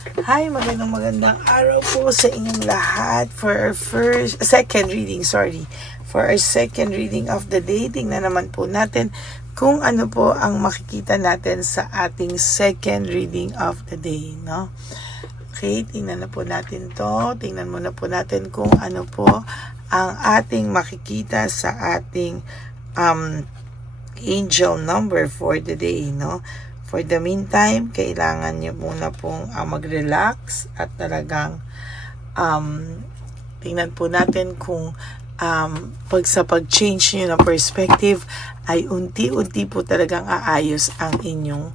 Hi, magandang araw po sa inyong lahat for our second reading, For our second reading of the day, tingnan naman po natin kung ano po ang makikita natin sa ating second reading of the day, no? Okay, tingnan na po natin to. Tingnan muna po natin kung ano po ang ating makikita sa ating angel number for the day, no? For the meantime, kailangan nyo muna pong mag-relax at talagang tingnan po natin kung sa pag-change nyo ng perspective ay unti-unti po talagang aayos ang inyong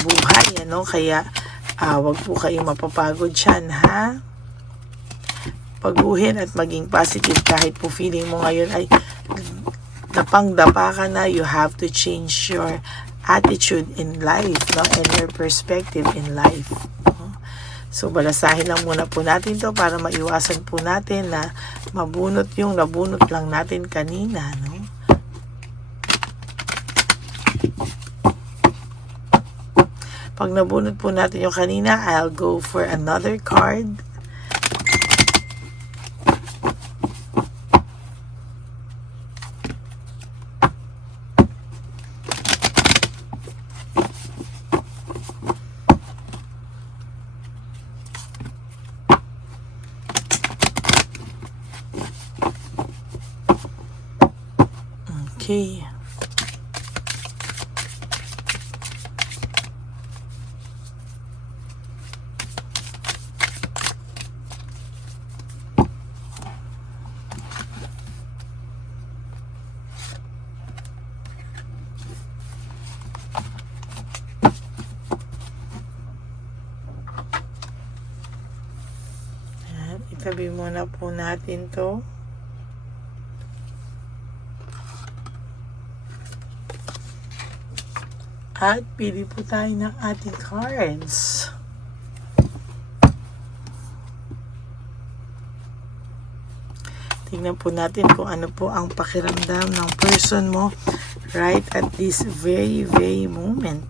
buhay, ano? Kaya wag po kayong mapapagod dyan, ha? Paguhin at maging positive kahit po feeling mo ngayon ay dapang-dapa ka na. You have to change your attitude in life, no? And your perspective in life, no? So balasahin lang muna po natin to para maiwasan po natin na mabunot yung nabunot lang natin kanina, no? Pag nabunot po natin yung kanina, I'll go for another card. Okay. Itabi muna po natin to. At pili po tayo ng ating cards. Tingnan po natin kung ano po ang pakiramdam ng person mo right at this very moment.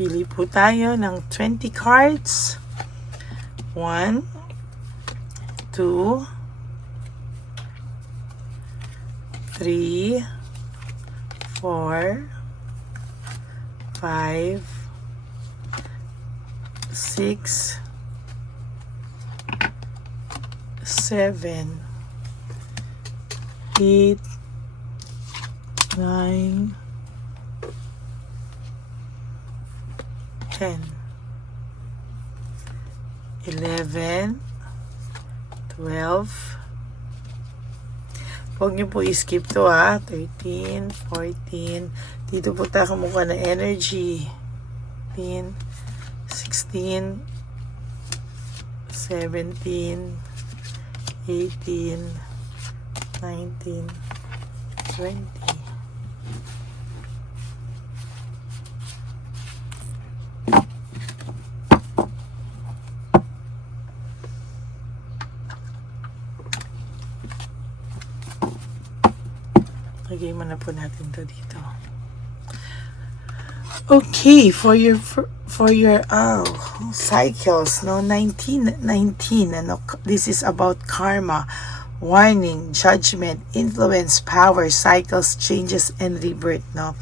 Pili po tayo ng 20 cards. 1, 2, 3, 4, 5, 6, 7, 8, 9, 10, 11, 12. Huwag niyo po i-skip to, ha. 13, 14. Dito po tayo kumuha ng energy. 15, 16, 17, 18, 19, 20. Lagay mo na po natin to dito. Okay, for your cycles, no, 19, ano, this is about karma, warning, judgment, influence, power, cycles, changes, and rebirth, no.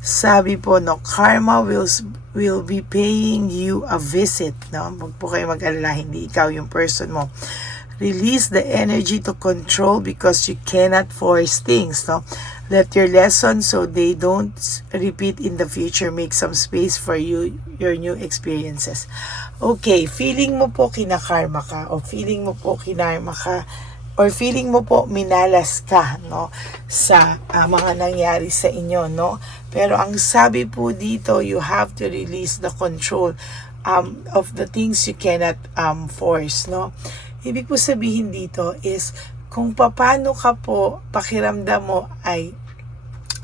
Sabi po, no, karma will be paying you a visit, no. Huwag po kayo mag-alala, hindi ikaw yung person mo. Release the energy to control because you cannot force things, no? Let your lessons so they don't repeat in the future. Make some space for you, your new experiences. Okay, feeling mo po kinakarma ka o feeling mo po kinarma ka or feeling mo po minalas ka, no, sa mga nangyari sa inyo, no? Pero ang sabi po dito, you have to release the control of the things you cannot force, no? Ibig po sabihin dito is kung paano ka po pakiramdam mo ay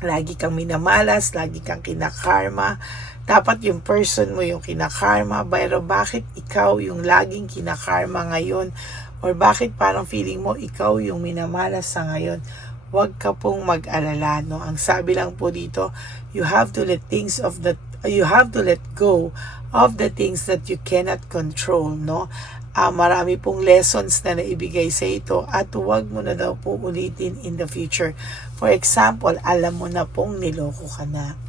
lagi kang minamalas, lagi kang kinakarma, dapat yung person mo yung kinakarma, pero bakit ikaw yung laging kinakarma ngayon? Or bakit parang feeling mo ikaw yung minamalas sa ngayon? Huwag ka pong mag-alala, no? Ang sabi lang po dito, you have to let go of the things that you cannot control, no? Marami pong lessons na naibigay sa ito at huwag mo na daw po ulitin in the future. For example, alam mo na pong niloko ka na.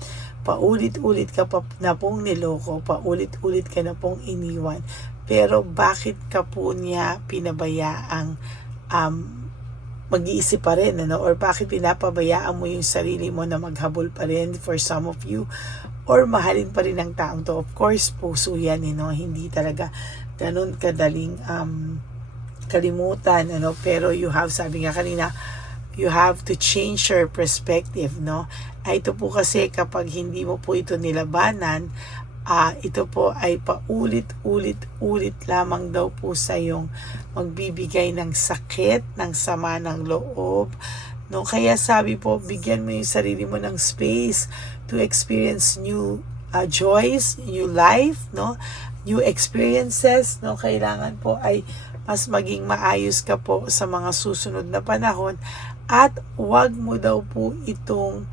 Paulit-ulit ka pa na pong niloko, paulit-ulit ka na pong iniwan. Pero bakit ka po niya pinabayaang mag-iisip pa rin, ano? Or bakit pinapabayaan mo yung sarili mo na maghabol pa rin for some of you? Or mahalin pa rin ang taong to? Of course, puso yan, no? Hindi talaga ganun kadaling kalimutan, ano? Pero you have, sabi nga kanina, you have to change your perspective, no? Ito po kasi kapag hindi mo po ito nilabanan, ito po ay paulit-ulit lamang daw po sa yung magbibigay ng sakit, ng sama ng loob, no? Kaya sabi po, bigyan mo yung sarili mo ng space to experience new joys, new life, no? New experiences, no? Kailangan po ay mas maging maayos ka po sa mga susunod na panahon at wag mo daw po itong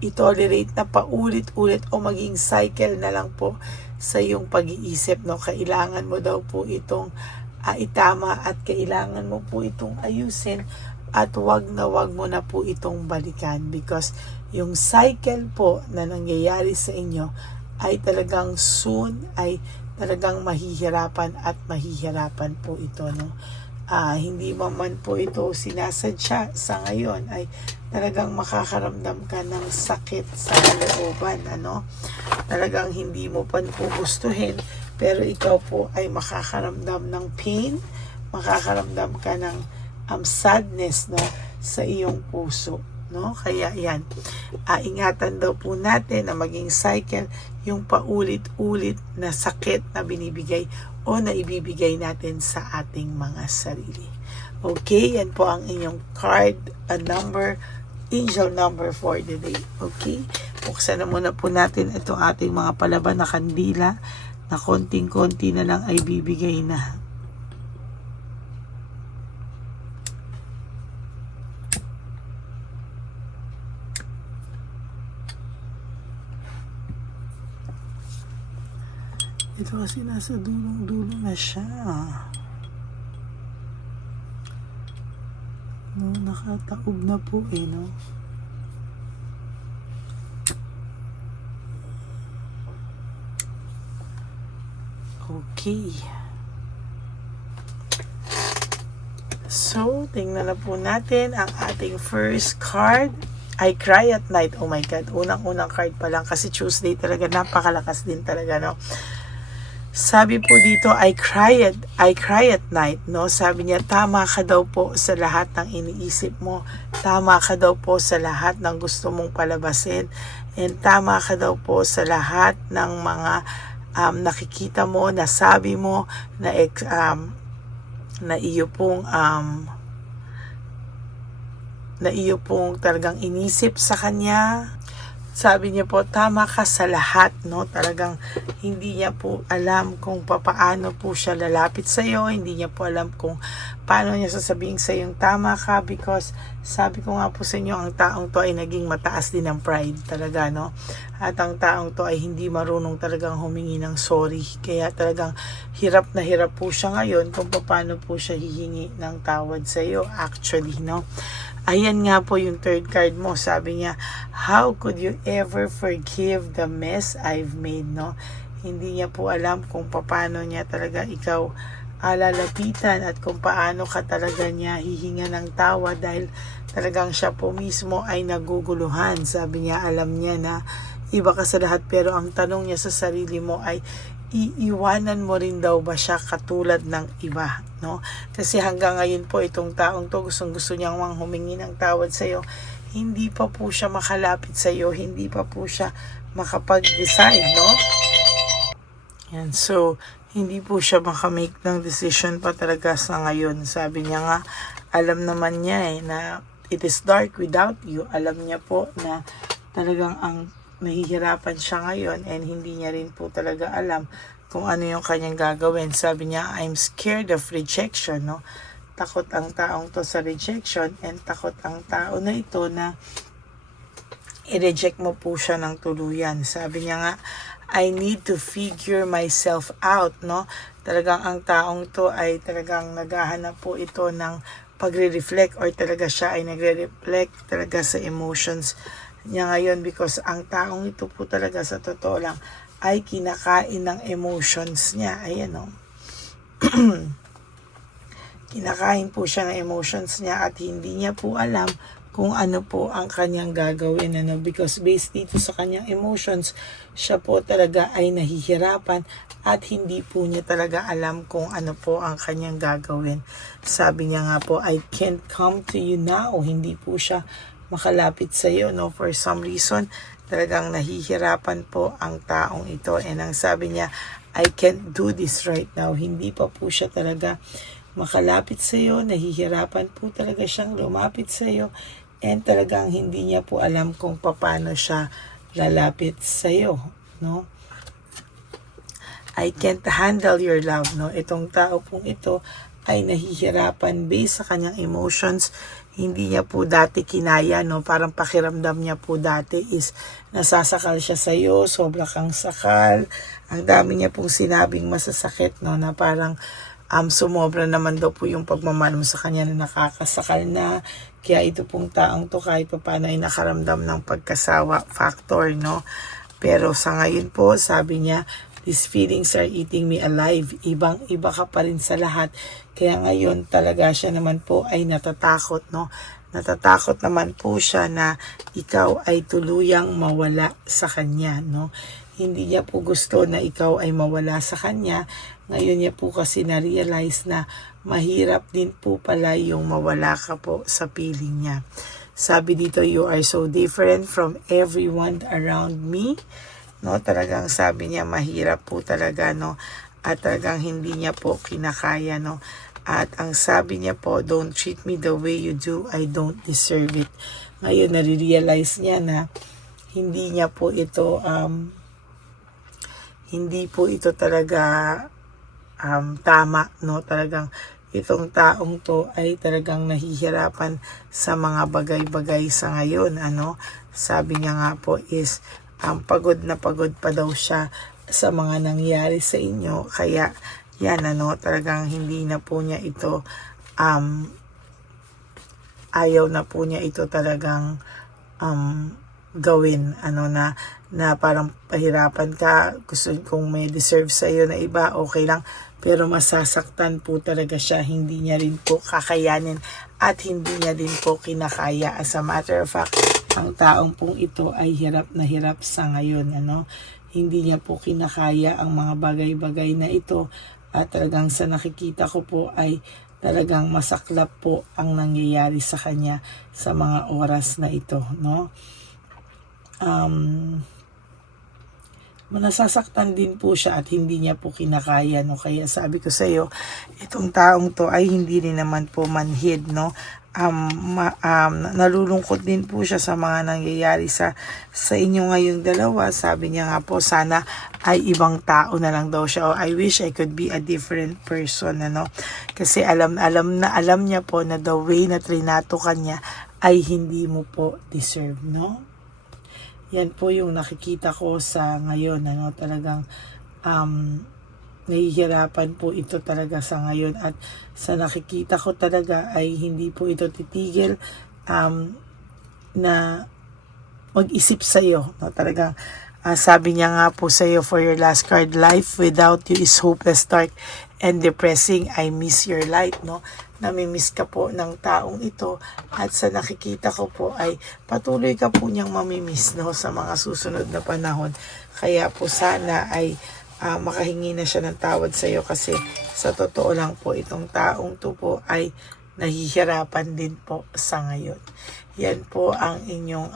i-tolerate na paulit-ulit o maging cycle na lang po sa iyong pag-iisip, no? Kailangan mo daw po itong itama at kailangan mo po itong ayusin at wag mo na po itong balikan because yung cycle po na nangyayari sa inyo ay talagang soon ay talagang mahihirapan po ito, no? Hindi man po ito sinasadya sa ngayon ay talagang makakaramdam ka ng sakit sa looban, ano? Talagang hindi mo pa po gustuhin pero ikaw po ay makakaramdam ng pain, makakaramdam ka ng sadness, no, sa iyong puso, no? Kaya yan, ingatan daw po natin na maging cycle yung paulit-ulit na sakit na binibigay o na ibibigay natin sa ating mga sarili. Okay, yan po ang inyong card angel number for the day. Okay, buksan na muna po natin itong ating mga palaban na kandila na konting-konti na lang ay bibigay na. Ito kasi nasa dulong-dulo na siya. No, nakataob na po no? Okay. So, tingnan na po natin ang ating first card. I cry at night. Oh my God. Unang-unang card pa lang kasi Tuesday talaga. Napakalakas din talaga, no? Sabi po dito, I cry at night, no? Sabi niya, tama ka daw po sa lahat ng iniisip mo. Tama ka daw po sa lahat ng gusto mong palabasin. And tama ka daw po sa lahat ng mga nakikita mo, nasabi mo, na iyo pong talagang inisip sa kanya. Sabi niya po, tama ka sa lahat, no? Talagang hindi niya po alam kung paano po siya lalapit sa iyo, hindi niya po alam kung paano niya sasabihin sa yung tama ka because sabi ko nga po sa inyo, ang taong to ay naging mataas din ng pride talaga, no? At ang taong to ay hindi marunong talagang humingi ng sorry. Kaya talagang hirap na hirap po siya ngayon kung paano po siya hihingi ng tawad sa iyo actually, no? Ayan nga po yung third card mo. Sabi niya, how could you ever forgive the mess I've made, no? Hindi niya po alam kung paano niya talaga ikaw lalapitan at kung paano ka talaga niya hihinga ng tawa dahil talagang siya po mismo ay naguguluhan. Sabi niya, alam niya na iba ka sa lahat, pero ang tanong niya sa sarili mo ay, iiwanan mo rin daw ba siya katulad ng iba, no? Kasi hanggang ngayon po itong taong to gusto niyang humingi ng tawad sa iyo, hindi pa po siya makalapit sa iyo, hindi pa po siya makapag-decide, no? Yan, so hindi po siya makamake ng decision pa talaga sa ngayon. Sabi niya nga, alam naman niya na it is dark without you. Alam niya po na talagang ang nahihirapan siya ngayon and hindi niya rin po talaga alam kung ano yung kanyang gagawin. Sabi niya, I'm scared of rejection, no? Takot ang taong to sa rejection and takot ang tao na ito na i-reject mo po siya ng tuluyan. Sabi niya nga, I need to figure myself out, no? Talagang ang taong to ay talagang naghahanap po ito ng pagre-reflect or talaga siya ay nagre-reflect talaga sa emotions niya ngayon because ang taong ito po talaga sa totoo lang ay kinakain ng emotions niya. Ayan, no? Kinakain po siya ng emotions niya at hindi niya po alam kung ano po ang kanyang gagawin, ano? Because based dito sa kanyang emotions, siya po talaga ay nahihirapan at hindi po niya talaga alam kung ano po ang kanyang gagawin. Sabi niya nga po, I can't come to you now. Hindi po siya makalapit sa iyo, no? For some reason, talagang nahihirapan po ang taong ito. And ang sabi niya, I can't do this right now. Hindi pa po siya talaga makalapit sa iyo. Nahihirapan po talaga siyang lumapit sa iyo. And talagang hindi niya po alam kung paano siya lalapit sa iyo, no? I can't handle your love, no? Itong tao pong ito ay nahihirapan based sa kanyang emotions. Hindi niya po dati kinaya, no? Parang pakiramdam niya po dati is nasasakal siya sa iyo, sobra kang sakal. Ang dami niya pong sinabing masasakit, no? Na parang sumobra naman daw po yung pagmamahal mo sa kanya na nakakasakal na. Kaya ito pong taong to kahit pa paano ay nakaramdam ng pagkasawa factor, no? Pero sa ngayon po, sabi niya, these feelings are eating me alive. Ibang-iba ka pa rin sa lahat. Kaya ngayon talaga siya naman po ay natatakot, no? Natatakot naman po siya na ikaw ay tuluyang mawala sa kanya, no? Hindi niya po gusto na ikaw ay mawala sa kanya. Ngayon niya po kasi na-realize na mahirap din po pala yung mawala ka po sa piling niya. Sabi dito, you are so different from everyone around me. No, talagang sabi niya mahirap po talaga, no? At talagang hindi niya po kinakaya, no? At ang sabi niya po, don't treat me the way you do, I don't deserve it. Ngayon nare-realize niya na hindi niya po ito hindi po ito talaga tama, no? Talagang itong taong to ay talagang nahihirapan sa mga bagay-bagay sa ngayon, ano? Sabi niya nga po is pagod na pagod pa daw siya sa mga nangyari sa inyo, kaya yan, ano, talagang hindi na po niya ito ayaw na po niya ito talagang gawin, ano, na parang pahirapan ka, gusto kung may deserve sa iyo na iba, okay lang, pero masasaktan po talaga siya, hindi niya rin po kakayanin at hindi niya din po kinakaya. As a matter of fact, ang taong pong ito ay hirap na hirap sa ngayon, ano, hindi niya po kinakaya ang mga bagay-bagay na ito at talagang sa nakikita ko po ay talagang masaklap po ang nangyayari sa kanya sa mga oras na ito, no? Nasasaktan din po siya at hindi niya po kinakaya, no? Kaya sabi ko sa iyo, itong taong to ay hindi rin naman po manhid, no? Nalulungkot din po siya sa mga nangyayari sa inyo ngayong dalawa. Sabi niya nga po, sana ay ibang tao na lang daw siya. I wish I could be a different person, ano? Kasi alam niya po na the way na trinato kanya ay hindi mo po deserve, no? Yan po yung nakikita ko sa ngayon, ano, talagang nahihirapan po ito talaga sa ngayon at sa nakikita ko talaga ay hindi po ito titigil na mag-isip sa iyo, no? Talagang sabi niya nga po sa iyo for your last card, life without you is hopeless dark and depressing ay miss your light, no? Namimiss ka po ng taong ito at sa nakikita ko po ay patuloy ka po niyang mamimiss, no, sa mga susunod na panahon. Kaya po sana ay makahingi na siya ng tawad sa iyo kasi sa totoo lang po itong taong to po ay nahihirapan din po sa ngayon. Yan po ang inyong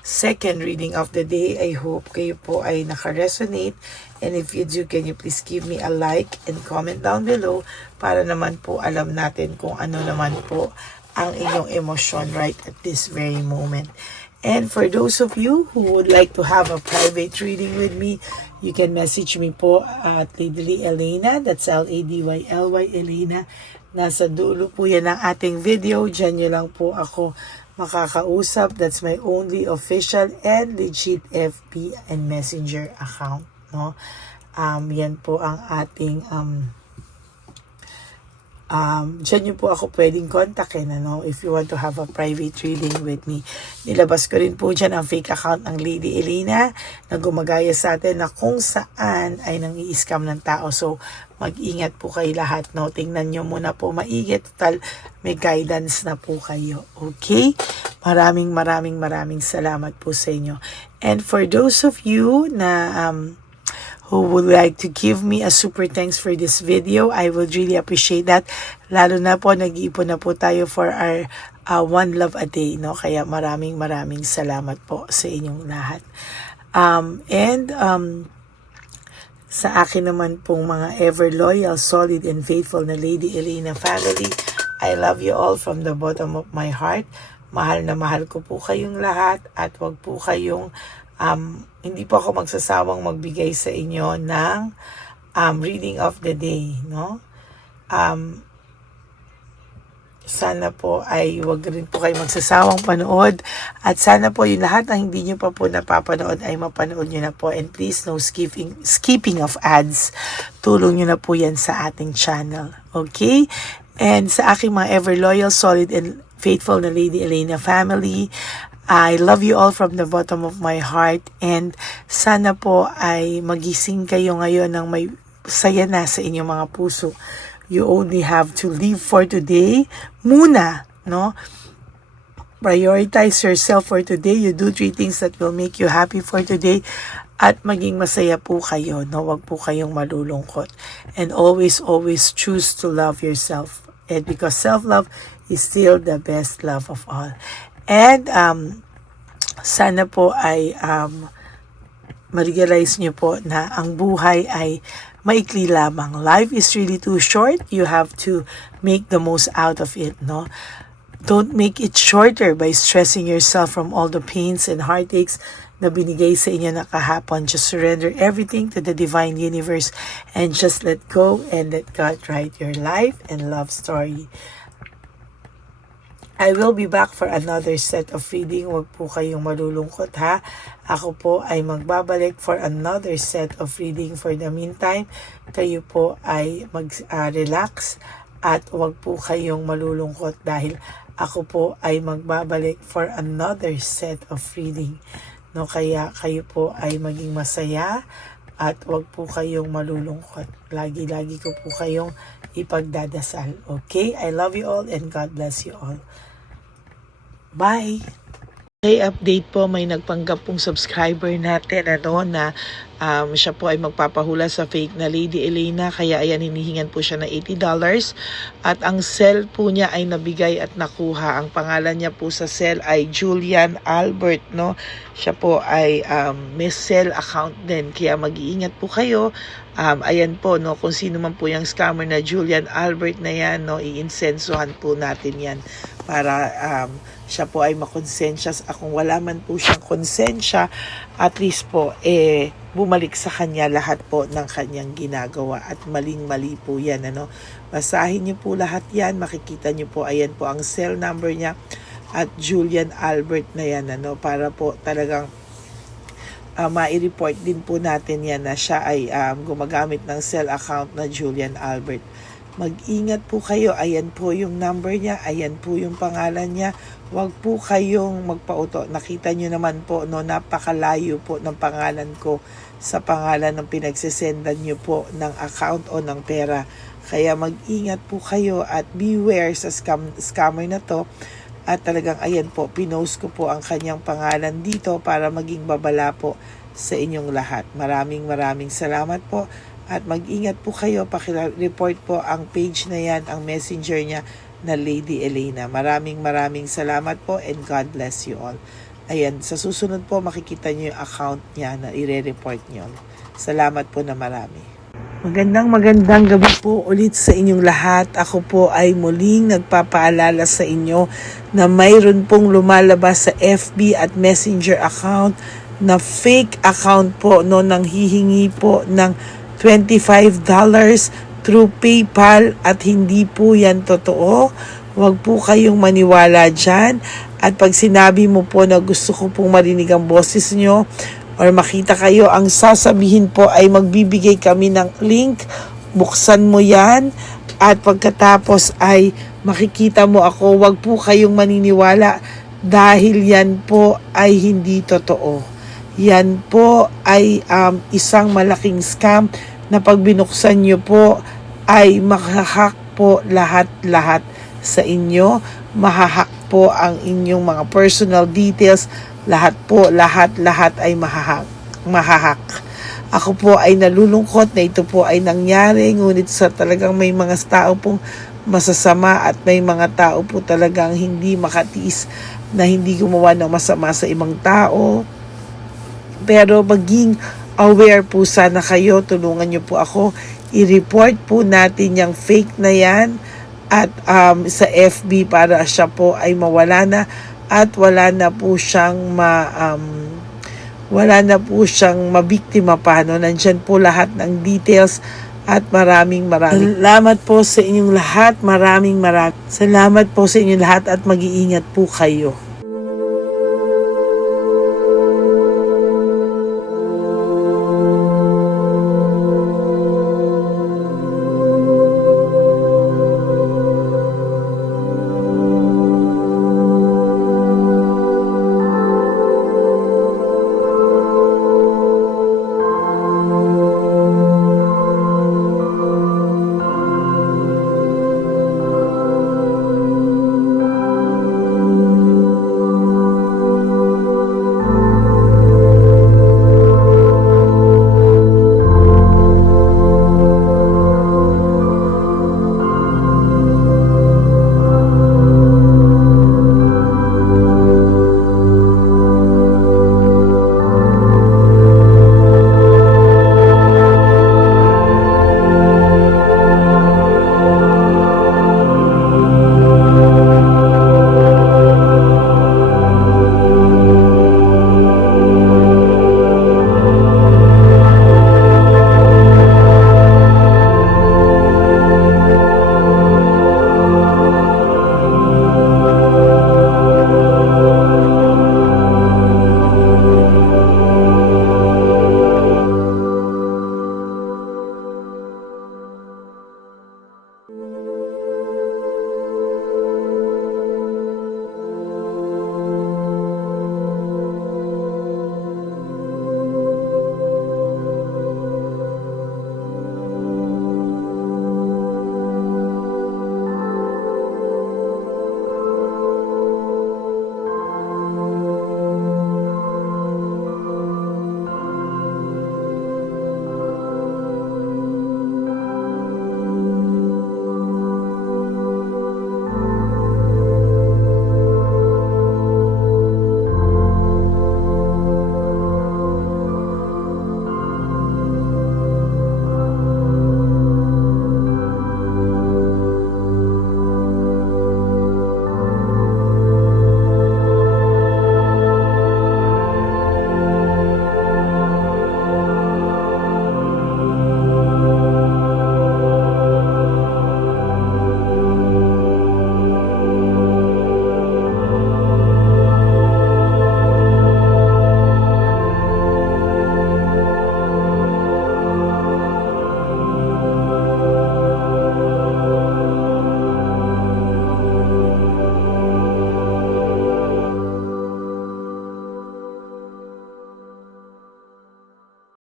second reading of the day. I hope kayo po ay naka-resonate. And if you do, can you please give me a like and comment down below para naman po alam natin kung ano naman po ang inyong emosyon right at this very moment. And for those of you who would like to have a private reading with me, you can message me po at Ladyly Elena. That's Ladyly Elena. Nasa dulo po yan ng ating video. Diyan nyo lang po ako makakausap. That's my only official and legit FB and Messenger account, no? Yan po ang ating dyan nyo po ako pwedeng kontakin, ano, if you want to have a private reading with me. Nilabas ko rin po dyan ang fake account ng Lady Elena na gumagaya sa atin na kung saan ay nang-i-scam ng tao. So, mag-ingat po kayo lahat, no? Tingnan nyo muna po maigi. Total, may guidance na po kayo. Okay? Maraming salamat po sa inyo. And for those of you na who would like to give me a super thanks for this video, I would really appreciate that. Lalo na po, nag-iipon na po tayo for our One Love a Day, no? Kaya maraming salamat po sa inyong lahat. Sa akin naman pong mga ever loyal, solid, and faithful na Lady Elena family, I love you all from the bottom of my heart. Mahal na mahal ko po kayong lahat at wag po kayong hindi po ako magsasawang magbigay sa inyo ng reading of the day, no? Sana po ay wag rin po kayo magsasawang panood at sana po yung lahat na hindi nyo pa po napapanood ay mapanood nyo na po, and please no skipping of ads. Tulong nyo na po yan sa ating channel, okay? And sa aking mga ever loyal, solid, and faithful na Lady Elena family, I love you all from the bottom of my heart, and sana po ay magising kayo ngayon ng may saya na sa inyong mga puso. You only have to live for today muna, no? Prioritize yourself for today. You do 3 things that will make you happy for today at maging masaya po kayo, no? Wag po kayong malulungkot. And always choose to love yourself. And because self-love is still the best love of all. And sana po ay ma-realize nyo po na ang buhay ay maikli lamang. Life is really too short. You have to make the most out of it, no? Don't make it shorter by stressing yourself from all the pains and heartaches na binigay sa inyo na kahapon. Just surrender everything to the divine universe and just let go and let God write your life and love story. I will be back for another set of reading. Huwag po kayong malulungkot, ha. Ako po ay magbabalik for another set of reading. For the meantime, kayo po ay mag-relax at huwag po kayong malulungkot dahil ako po ay magbabalik for another set of reading. No, kaya kayo po ay maging masaya at huwag po kayong malulungkot. Lagi ko po kayong ipagdadasal. Okay? I love you all and God bless you all. Bye! Okay, update po, may nagpanggap pong subscriber natin na siya po ay magpapahula sa fake na Lady Elena, kaya ayan, hinihingan po siya na $80 at ang cell po niya ay nabigay at nakuha. Ang pangalan niya po sa cell ay Julian Albert, no? Siya po ay may cell account din, kaya mag-iingat po kayo. Ayan po, no, kung sino man po yung scammer na Julian Albert na yan, no, iinsensuhan po natin yan para siya po ay makonsensya. Kung wala man po siyang konsensya, at least po bumalik sa kanya lahat po ng kanyang ginagawa at maling-mali po yan, ano. Basahin niyo po lahat yan, makikita niyo po, ayan po ang cell number niya at Julian Albert na yan, ano, para po talagang ma-report din po natin yan na siya ay gumagamit ng cell account na Julian Albert. Mag-ingat po kayo. Ayan po yung number niya. Ayan po yung pangalan niya. Huwag po kayong magpauto. Nakita nyo naman po, no, napakalayo po ng pangalan ko sa pangalan ng pinagsisendan nyo po ng account o ng pera. Kaya mag-ingat po kayo at beware sa scammer na to. At talagang ayan po, pinost ko po ang kanyang pangalan dito para maging babala po sa inyong lahat. Maraming salamat po. At mag-ingat po kayo, pakireport po ang page na yan, ang messenger niya na Lady Elena. Maraming salamat po and God bless you all. Ayan, sa susunod po makikita niyo yung account niya na ire-report niyo. Salamat po na marami. Magandang gabi po ulit sa inyong lahat. Ako po ay muling nagpapaalala sa inyo na mayroon pong lumalabas sa FB at Messenger account na fake account po, no, nang hihingi po ng $25 through PayPal at hindi po yan totoo. Huwag po kayong maniwala dyan. At pag sinabi mo po na gusto ko pong marinig ang boses nyo or makita kayo, ang sasabihin po ay magbibigay kami ng link. Buksan mo yan at pagkatapos ay makikita mo ako. Huwag po kayong maniniwala dahil yan po ay hindi totoo. Yan po ay isang malaking scam na pag binuksan nyo po ay mahahack po lahat sa inyo. Mahahack po ang inyong mga personal details. Lahat ay mahahack. Ako po ay nalulungkot na ito po ay nangyari. Ngunit sa talagang may mga tao pong masasama at may mga tao po talagang hindi makatiis na hindi gumawa ng masama sa ibang tao. Pero maging aware po sana kayo. Tulungan nyo po ako. I-report po natin yung fake na yan at sa FB para siya po ay mawala na at wala na po siyang mabiktima pa. No? Nandyan po lahat ng details at maraming salamat po sa inyong lahat. Maraming salamat po sa inyong lahat at mag-iingat po kayo.